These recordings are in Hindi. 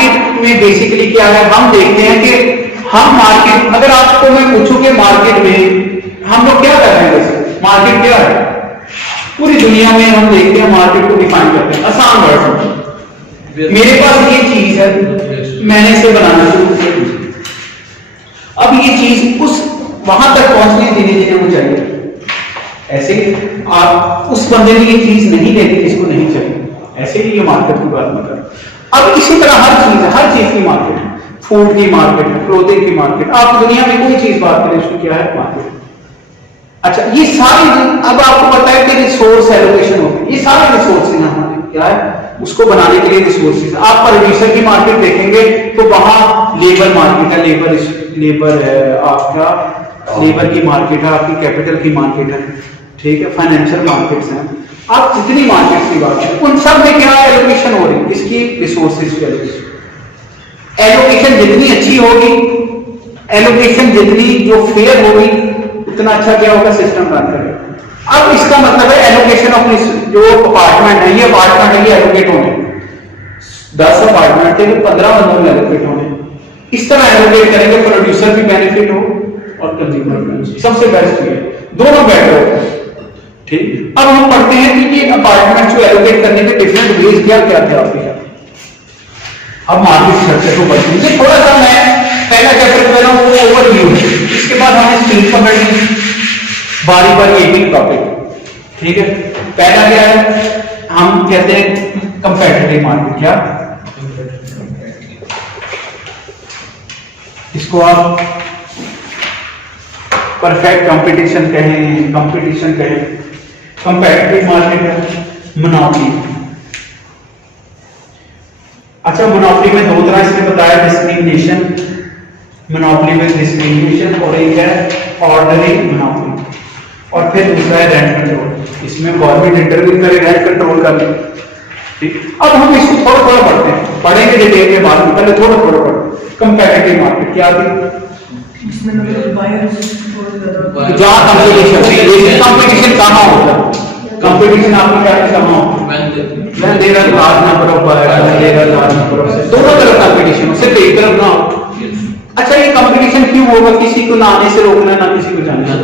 मार्केट में बेसिकली क्या है, हम देखते हैं कि हम मार्केट, अगर आपको मैं पूछूं कि मार्केट में हम लोग क्या कर रहे हैं, वैसे मार्केट क्या है पूरी दुनिया में, हम देखते हैं मार्केट को डिफाइन करते हैं आसान वर्ड में। मेरे पास ये चीज है, मैंने इसे बनाना शुरू किया, अब ये चीज उस वहां तक पहुंचने धीरे धीरे हो जाएगी। ऐसे आप उस बंदे ने ये चीज नहीं लेनी जिसको नहीं चाहिए, ऐसे ही ये मार्केट की बात मैं करूं। अब इसी तरह हर चीज की मार्केट है, फूड की मार्केट है, क्लोथिंग की मार्केट, आप दुनिया में कोई चीज बात करें उसकी क्या है मार्केट। अच्छा, ये सारी, अब आपको पता है कि रिसोर्स एलोकेशन होती है, ये सारे रिसोर्स हैं हमारे क्या है, उसको बनाने के लिए रिसोर्सेज। आप प्रोड्यूसर की मार्केट देखेंगे तो वहां लेबर मार्केट है, लेबर है आपका, लेबर की मार्केट है आपकी, कैपिटल की मार्केट है, ठीक है, फाइनेंशियल मार्केट्स हैं, आप जितनी मार्केट्स की बात करें उन सब में क्या एलोकेशन हो रही है, इसकी रिसोर्सेज की एलोकेशन जितनी अच्छी होगी, एलोकेशन जितनी जो फेयर होगी, उतना अच्छा क्या होगा सिस्टम रन करेगा। अब इसका मतलब है एलोकेशन ऑफ जो अपार्टमेंट है, ये अपार्टमेंट है, ये एलोकेट होने 10 अपार्टमेंट थे, 15 बंदों में एलोकेट होने, इस तरह एलोकेट करेंगे, प्रोड्यूसर भी बेनिफिट हो और कंज्यूमर भी, सबसे बेस्ट है, दोनों बेटर होते हैं, ठीक। अब हम पढ़ते हैं कि ये अपार्टमेंट जो एलोकेट करने के डिफरेंट वेज क्या क्या थे आपके। अब मार्केट स्ट्रक्चर को पढ़ते हैं, थोड़ा सा मैं पहला चैप्टर कर रहा हूं वो ओवरव्यू है, इसके बाद हमें स्क्रीन पर पढ़ेंगे बारी बारी एक एक टॉपिक, ठीक है। पहला क्या है, हम कहते हैं कंपेटिटिव मार्केट, क्या इसको आप परफेक्ट कंपटीशन कहें, कंपटीशन कहें, कंपेटिटिव मार्केट है, मोनोपोली। अच्छा, मोनोपोली में दो तरह इसने बताया, डिस्क्रिमिनेशन, मोनोपोली में डिस्क्रिमिनेशन, और एक है ऑर्डनरी मोनोपोली, और फिर दूसरा है रेंट कंट्रोल, इसमें गवर्नमेंट इंटरव्यू करे, रेंट कंट्रोल कर ले, ठीक। अब हम इसको थोड़ा थोड़ा पढ़ते हैं, पढ़ेंगे डिटेल में बाद में, पहले थोड़ा थोड़ा पढ़ते। कंपेटिटिव मार्केट क्या थी, जहां कंपटीशन कहां होता है, कंपटीशन आपकी क्या कहां होता है, दे रहा लार्ज नंबर ऑफ बायर्स, दे रहा लार्ज नंबर ऑफ, दोनों तरफ कंपटीशन हो, सिर्फ एक तरफ ना हो। अच्छा, ये कंपटीशन क्यों होगा, किसी को ना आने से रोकना, ना किसी को जाने से।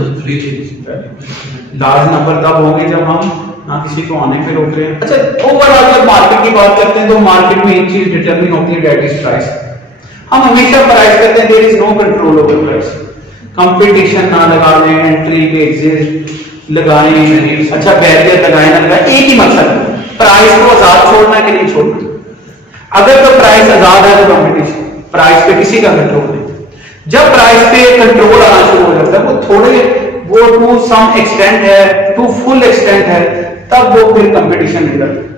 लार्ज नंबर तब होंगे जब हम ना किसी को आने पे रोक रहे हैं। अच्छा, ओवरऑल जब मार्केट की बात करते हैं तो मार्केट में एक चीज डिटरमिन होती है, दैट इज प्राइस। हम हमेशा प्राइस करते हैं, there is no control over price, competition ना लगा लें, एंट्री के एग्जिट लगाएं, अच्छा बैरियर लगाए ना लगाए, एक ही मकसद है, प्राइस को आजाद छोड़ना कि नहीं छोड़ना। अगर तो प्राइस आजाद है तो कंपटीशन, प्राइस पे किसी का कंट्रोल नहीं। जब प्राइस पे कंट्रोल आना शुरू हो जाता है, वो थोड़े, वो टू सम एक्सटेंट है, टू फुल एक्सटेंट है, तब वो फिर कंपटीशन निकलता है।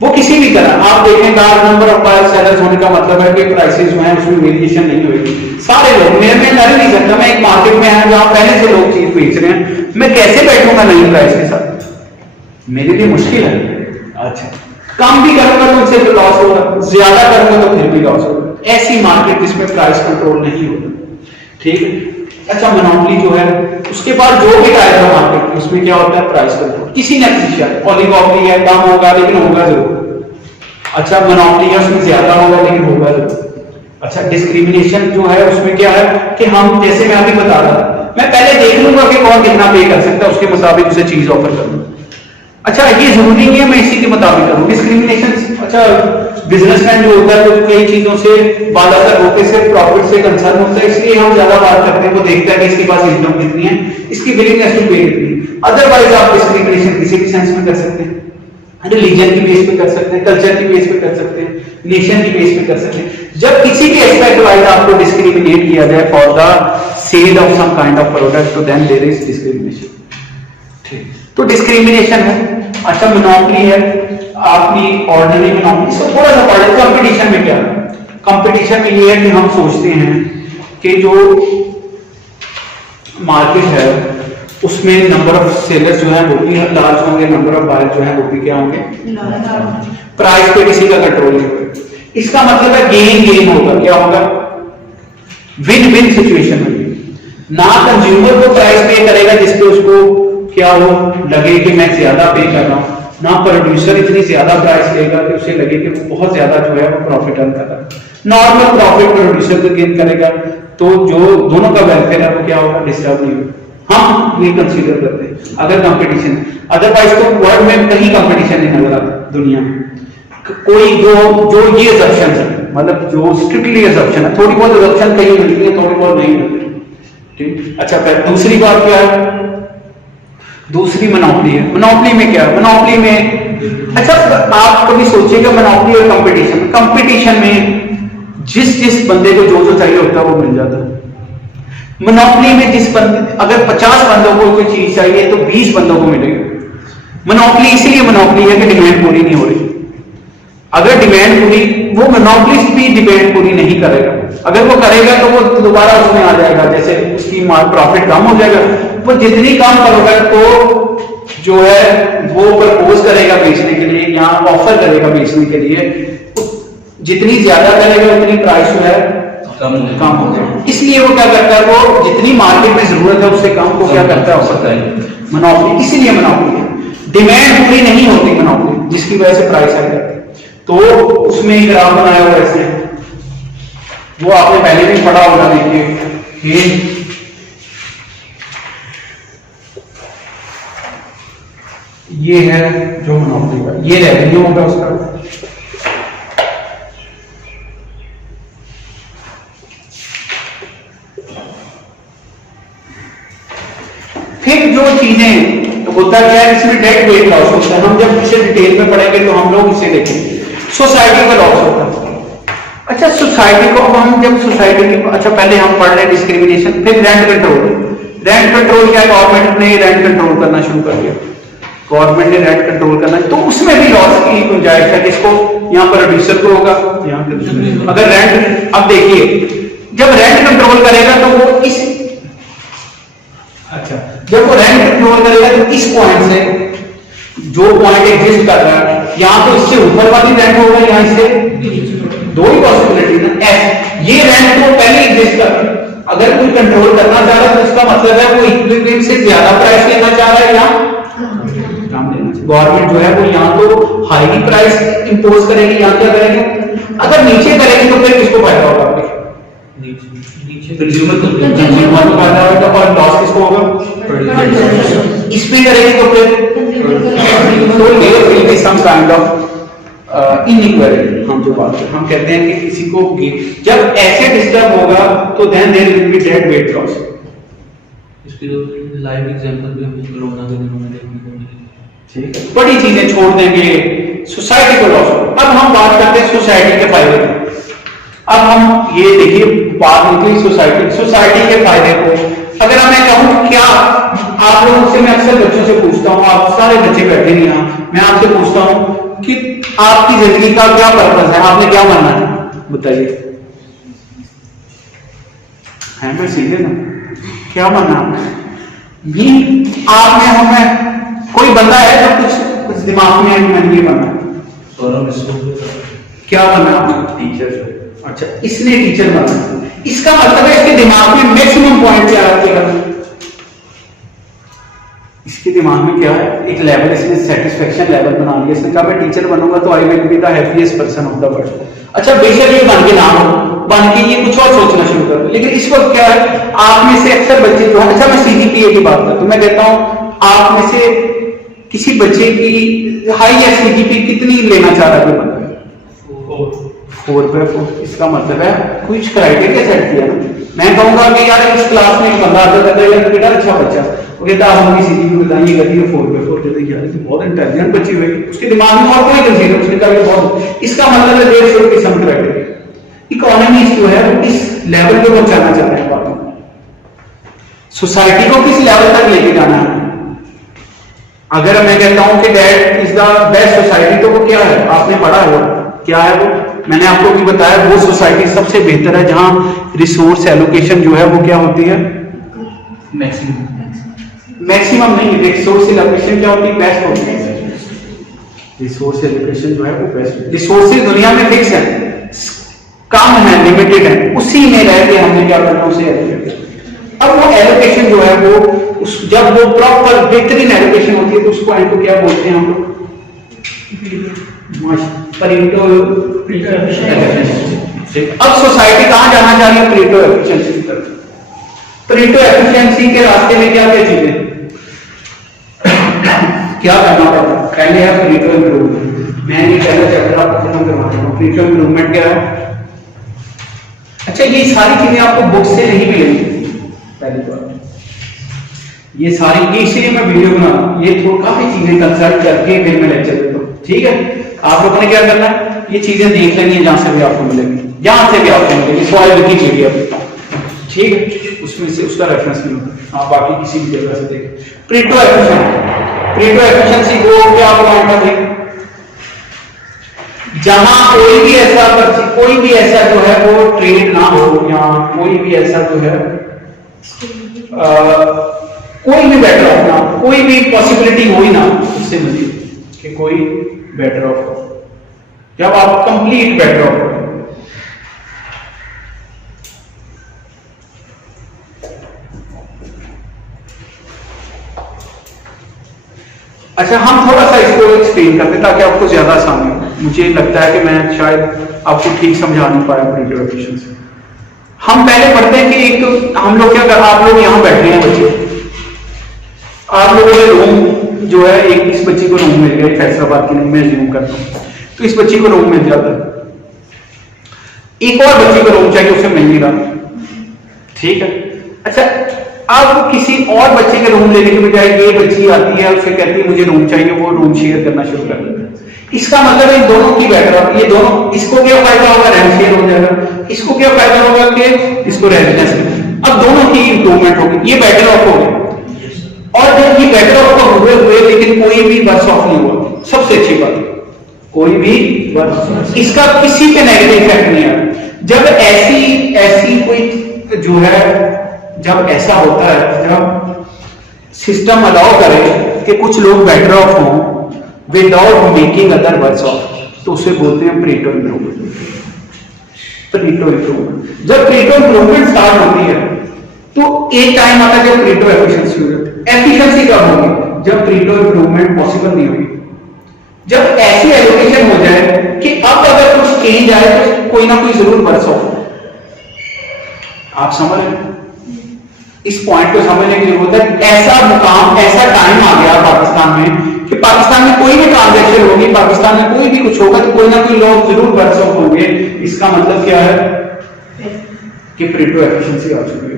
वो किसी भी तरह आप देखें, large number of buyer sellers होने का मतलब है कि प्राइसेस जो है उसमें वेरिएशन नहीं होगी। सारे लोग, मेरे में लड़ नहीं सकता, मैं एक मार्केट में है जहां पहले से लोग चीज बेच रहे हैं, मैं कैसे बैठूंगा नई प्राइस के साथ, मेरे लिए मुश्किल है। अच्छा, कम भी करूंगा तो उनसे तो लॉस होगा, ज्यादा करूंगा तो फिर भी लॉस होगा। ऐसी मार्केट जिसमें प्राइस कंट्रोल नहीं होगा, ठीक है। अच्छा, मोनोपोली जो है, उसके बाद जो भी टाइप है मार्केट उसमें क्या होता है, प्राइस कंट्रोल, किसी न किसी का। ओलिगोपोली है, कम होगा लेकिन होगा जरूर। अच्छा, मोनोपोली है, उसमें ज्यादा होगा लेकिन होगा जरूर। अच्छा, डिस्क्रिमिनेशन जो है उसमें क्या है कि हम, जैसे मैं अभी बता रहा था, मैं पहले देख लूंगा कि कौन कितना पे कर सकता है, उसके मुताबिक उसे चीज ऑफर करूंगा। अच्छा, ये जरूरी नहीं है मैं इसी के मुताबिक करूं। डिस्क्रिमिनेशन, अच्छा, बिजनेसमैन जो होता है वो कई चीजों से बालातर होते, सिर्फ प्रॉफिट से कंसर्न होता है, इसलिए हम ज्यादा बात करते हैं, वो देखता है कि इसके पास इनकम कितनी है, इसकी विलिंगनेस टू पे कितनी। अदरवाइज आप डिस्क्रिमिनेशन किसी भी सेंस में कर सकते हैं, रिलीजन की बेस पे कर सकते हैं, कल्चर की बेस पे कर सकते हैं, नेशन की बेस पे कर सकते हैं। जब किसी भी एस्पेक्ट वाइज आपको डिस्क्रिमिनेट किया जाए for the sale of some kind of product, तो देन देयर इज डिस्क्रिमिनेशन, ठीक। तो डिस्क्रिमिनेशन है। अच्छा, मोनोपोली है आपकी, ऑर्डिनरी मोनोपोली, इसको थोड़ा सा पढ़े। कंपटीशन में क्या है, कंपटीशन में ये है कि हम सोचते हैं कि जो मार्केट है उसमें नंबर ऑफ सेलर्स जो है वो भी लार्ज होंगे, नंबर ऑफ बायर्स जो है वो भी क्या होंगे, प्राइस पे किसी का कंट्रोल नहीं होगा। इसका मतलब है गेन गेन होगा, क्या होगा, विन विन सिचुएशन होगी। ना कंज्यूमर को प्राइस पे करेगा जिसपे उसको क्या हो लगे कि मैं ज्यादा पे कर रहा हूं, ना प्रोड्यूसर इतनी ज्यादा प्राइस लेगा कि उसे लगे कि वो बहुत ज्यादा जो है वो प्रॉफिट अर्न कर रहा है। नॉर्मल प्रॉफिट प्रोड्यूसर को गेन करेगा तो जो दोनों का वेलफेयर है वो क्या होगा, डिस्टर्ब नहीं होगा। हम ये कंसीडर करते हैं अगर कंपटीशन, अदरवाइज तो वर्ल्ड में कहीं कंपटीशन नहीं नजर आता दुनिया में। कोई जो ये असम्पशन है, मतलब जो स्ट्रिक्टली असम्पशन है, थोड़ी बहुत असम्पशन कहीं मिलती है, थोड़ी बहुत नहीं मिलती। ठीक, अच्छा फिर दूसरी बात क्या है, दूसरी मोनोपोली है। मोनोपोली में क्या है, मोनोपोली में अच्छा आप कभी सोचिएगा मोनोपोली और कंपटीशन, कंपटीशन में जिस बंदे को जो चाहिए होता है वो मिल जाता है। मोनोपोली में जिस बंदे, अगर 50 बंदों को कोई चीज चाहिए तो 20 बंदों को मिलेगी। मोनोपोली इसलिए मोनोपोली है कि डिमांड पूरी नहीं हो रही। अगर डिमांड पूरी, वो मोनोपोलिस्ट भी डिमांड पूरी नहीं करेगा, अगर वो करेगा तो वो दोबारा उसमें आ जाएगा, जैसे उसकी प्रॉफिट कम हो जाएगा। वो जितनी कम करोगे तो जो है वो प्रपोज करेगा बेचने के लिए या ऑफर करेगा बेचने के लिए, जितनी ज्यादा करेगा उतनी प्राइस जो है कम हो जाएगा। इसलिए वो क्या करता है, वो जितनी मार्केट में जरूरत है उससे कम को क्या करता है, ऑफर करेगा। मोनोपोली इसलिए मोनोपोली है, डिमांड पूरी नहीं होती मोनोपोली, जिसकी वजह से प्राइस हाई करती है। तो उसमें एक ग्राफ बनाया हुआ ऐसे, वो आपने पहले भी पढ़ा होगा, देखिए ये है जो मोनोपोली का, ये रेवेन्यू होगा उसका। फिर जो चीजें होता क्या है, इसमें डेट वेट लॉस होता है। हम जब इसे डिटेल में पढ़ेंगे तो हम लोग इसे देखेंगे। सोसाइटी का लॉस होता है। अच्छा सोसाइटी को, अब हम जब सोसाइटी की, अच्छा पहले हम पढ़ रहे हैं डिस्क्रिमिनेशन, फिर रेंट कंट्रोल। रेंट कंट्रोल क्या है, गवर्नमेंट ने रेंट कंट्रोल करना शुरू कर दिया, गवर्नमेंट ने रेंट कंट्रोल करना, तो उसमें भी लॉस की गुंजाइश है। किसको, यहाँ पर प्रोड्यूसर को होगा, यहाँ अगर रेंट, अब देखिए जब रेंट कंट्रोल करेगा तो वो इस, अच्छा जब वो रेंट कंट्रोल करेगा तो इस पॉइंट से जो पॉइंट एग्जिस्ट कर रहा है, यहां तो इससे ऊपर वाली रेंट होगा, यहां इससे दो ही पॉसिबिलिटी ना, एस ये रेंट तो पहले एग्जिस्ट कर रहा है। अगर कोई कंट्रोल करना चाह रहा है तो इसका मतलब है वो इक्विलिब्रियम से ज्यादा प्राइस लेना चाह रहा है या कम लेना चाहिए। गवर्नमेंट जो है वो यहां तो हाई प्राइस इंपोज करेगी, यहां क्या करेगी, अगर नीचे करेगी तो फिर किसको फायदा होगा, कंज्यूमर को फायदा होगा, और लॉस किसको होगा, इसमें करेगी तो फिर there will be some kind of inequality. हम जो बात हम कहते हैं कि किसी को जब ऐसे डिस्टर्ब होगा तो then there will be dead weight loss. इसकी तो लाइव एग्जांपल भी हम कोरोना के दिनों में देखने को मिली। ठीक है, बड़ी चीजें छोड़ देंगे, सोसाइटी को लॉस। अब हम बात करते हैं सोसाइटी के फायदे की। अब हम ये देखिए बात निकली सोसाइटी के फायदे को। अगर मैं कहूं, क्या आप लोगों से, मैं अक्सर बच्चों से पूछता हूं, आप सारे बच्चे बैठे नहीं यहाँ, मैं आपसे पूछता हूं कि आपकी जिंदगी का क्या पर्पस है, आपने क्या बनना है, बताइए। है मैं सीधे ना, क्या बनना भी आप में, हमें कोई बंदा है जो कुछ दिमाग में मैंने ये बनना है, क्या बनना, टीचर। अच्छा इसने टीचर बना, इसका मतलब है इसके दिमाग में मैक्सिमम पॉइंट क्या है, इसके दिमाग में क्या है, एक लेवल इसने सेटिस्फेक्शन लेवल बना लिया। इसने कहा मैं टीचर बनूंगा तो I will be the happiest person of the world. अच्छा बेशक ये बन के ना हो, बन के ये कुछ और सोचना शुरू कर दो, लेकिन इस वक्त क्या है, आप में से अक्सर बच्चे जो है, अच्छा मैं सीजीपीए की बात करता हूं, मैं कहता हूं आप में से किसी बच्चे की हाईएस्ट सीजीपीए कितनी लेना चाह रहा है, 4/4। इसका मतलब है कुछ क्राइटेरिया सेट किया ना। मैं कहूंगा कि यार इस क्लास में एक बंदा आता था यार बेटा अच्छा बच्चा, वो कहता हम किसी की बताइए गति 4/4 कहते यार ये बहुत इंटेलिजेंट बच्ची हुई, उसके दिमाग में और कोई कंसीडर, उसने कहा बहुत, इसका मतलब है 150 की सम क्राइटेरिया। इकोनॉमिस्ट जो है वो किस लेवल पे पहुंचाना चाहते हैं बातों को, सोसाइटी को किस लेवल तक लेके जाना है। अगर मैं कहता हूं कि that is the best society, तो वो क्या है, आपने पढ़ा है, क्या है वो, मैंने आपको भी बताया, वो सोसाइटी सबसे बेहतर है जहां रिसोर्स एलोकेशन जो है वो क्या होती है, मैक्सिमम नहीं, रिसोर्स एलोकेशन क्या होती है, बेस्ट होती है। रिसोर्स एलोकेशन जो है वो बेस्ट, रिसोर्सेज दुनिया में फिक्स है, कम है, लिमिटेड है, उसी में रह के हमने क्या करना, उसे एलोकेट करना। अब वो एलोकेशन जो है वो जब वो प्रॉपर बेहतरीन एलोकेशन होती है तो उसको क्या बोलते हैं हम लोग, परेटो एफिशिएंसी। अब सोसाइटी कहां जाना चाह रही है? परेटो एफिशिएंसी की तरफ। परेटो एफिशिएंसी के रास्ते में क्या क्या चीजें क्या करना पड़ता है? पहले है परेटो इंप्रूवमेंट। मैं ये पहला चैप्टर आपको खत्म करवाता हूँ। परेटो इंप्रूवमेंट क्या है? अच्छा, ये सारी चीजें आपको बुक से नहीं मिलेंगी। पहली बात ये सारी, इसलिए मैं वीडियो बना रहा हूं। ये थोड़ा काफी चीजें कंसल्ट करके फिर मैं लेक्चर देता हूँ। ठीक है, आप लोगों ने क्या करना है, ये चीजें देख लेनी है जहां से भी आपको मिलेंगी, जहां से भी आपको मिलेगी। सॉइल विकिपीडिया पे, ठीक है, उसमें से उसका रेफरेंस नहीं होगा, आप बाकी किसी भी जगह से देखें। परेटो एफिशिएंसी को क्या पॉइंट था? जहां कोई भी ऐसा जो है वो ट्रेड ना हो, या कोई भी ऐसा जो है कोई भी बेटर ऑफ ना, कोई भी पॉसिबिलिटी हो ही ना उससे मिली कि कोई बेटर ऑफ हो, जब आप कंप्लीट बेटर ऑफ हो। अच्छा, हम थोड़ा सा इसको एक्सप्लेन करते हैं ताकि आपको ज्यादा आसानी हो। मुझे लगता है कि मैं शायद आपको ठीक समझा नहीं पाया परेटो एफिशिएंसी। हम पहले पढ़ते हैं कि एक हम लोग क्या कर, आप लोग यहां बैठे हैं बच्चे, आप लोगों ने रूम जो है, एक इस बच्ची को रूम मिल गया, फैसलाबाद की नहीं, मैं ज्यूम करता हूं, तो इस बच्ची को रूम मिल जाता है। एक और बच्ची को रूम चाहिए, उसे मिल नहीं रहा, ठीक है। अच्छा, अब किसी और बच्चे के रूम लेने के बजाय ये बच्ची आती है, उसे कहती है मुझे रूम चाहिए, वो रूम शेयर करना शुरू कर देता है। इसका मतलब इन दोनों की बेटर, ये दोनों, इसको क्या फायदा होगा? रेंट शेयर हो जाएगा। इसको क्या फायदा होगा कि इसको रेजिडेंस, अब दोनों की इंप्रूवमेंट होगी, ये बेटर ऑफ हो गया। और जब ये बेटर ऑफ हुए लेकिन कोई भी वर्स ऑफ नहीं हुआ, सबसे अच्छी बात, कोई भी वर्स, इसका किसी पे नेगेटिव इफेक्ट नहीं आया। जब ऐसी कोई जो है, जब ऐसा होता है, जब सिस्टम अलाउ करे कि कुछ लोग बेटर ऑफ हों without making other worse off, तो उसे बोलते हैं परेटो इंप्रूवमेंट। जब परेटो इंप्रूवमेंट स्टार्ट होती है तो एक टाइम आता है जब परेटो एफिशिएंसी हो जाती है। एफिशिएंसी कब होगी? जब परेटो इंप्रूवमेंट पॉसिबल नहीं होगी, जब ऐसी एलोकेशन हो जाए कि अब अगर कुछ चेंज आए तो कोई ना कोई जरूर वर्स ऑफ। आप समझ रहे? इस पॉइंट को समझने की जरूरत है। ऐसा मुकाम, ऐसा टाइम आ गया पाकिस्तान में कि पाकिस्तान में कोई भी ट्रांजैक्शन होगी, पाकिस्तान में कोई भी कुछ होगा तो कोई ना कोई लोग जरूर वर्स ऑफ होंगे। इसका मतलब क्या है कि परेटो एफिशिएंसी आ चुकी है।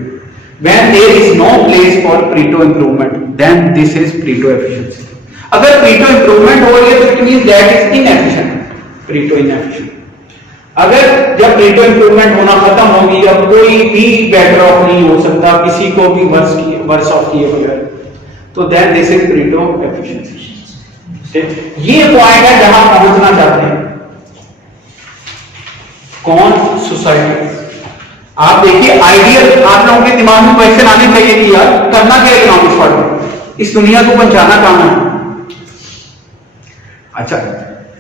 When there is no place for Pareto improvement, then this is Pareto efficiency. अगर Pareto improvement हो रही है तो it means that is inefficient, Pareto inefficient. अगर जब Pareto improvement होना खत्म होगी, अब कोई भी better off नहीं हो सकता, किसी को भी worse off किए बगैर, तो then this is Pareto efficiency. ये पॉइंट है जहां पहुंचना चाहते हैं कौन? सोसाइटी। आप देखिए, आइडियल आप लोगों के दिमाग में क्वेश्चन आने चाहिए कि यार करना क्या इकोनॉमिक्स पढ़ के, इस दुनिया को बचाना काम है। अच्छा,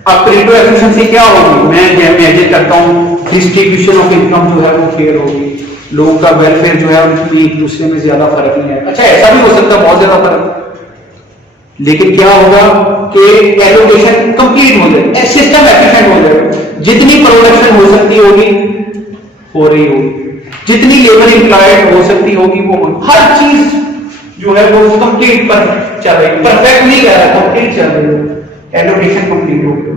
अब परेटो एफिशिएंसी क्या होगी? मैं इमेजिन करता हूं डिस्ट्रीब्यूशन ऑफ इनकम जो है वो फेयर होगी, लोगों का वेलफेयर जो है उनकी एक दूसरे में ज्यादा फर्क नहीं है। अच्छा, ऐसा भी हो सकता है बहुत ज्यादा फर्क, लेकिन क्या होगा कि एलोकेशन कंप्लीट हो जाए, सिस्टम एफिशिएंट हो जाएगा। जितनी प्रोडक्शन हो सकती होगी हो रही होगी, जितनी लेबर इंप्लॉयड हो सकती होगी वो, हर चीज जो है वो कंप्लीट पर चल रही, परफेक्ट नहीं कह रहा, कंप्लीट चल रही है, एलोकेशन कंप्लीट हो गया।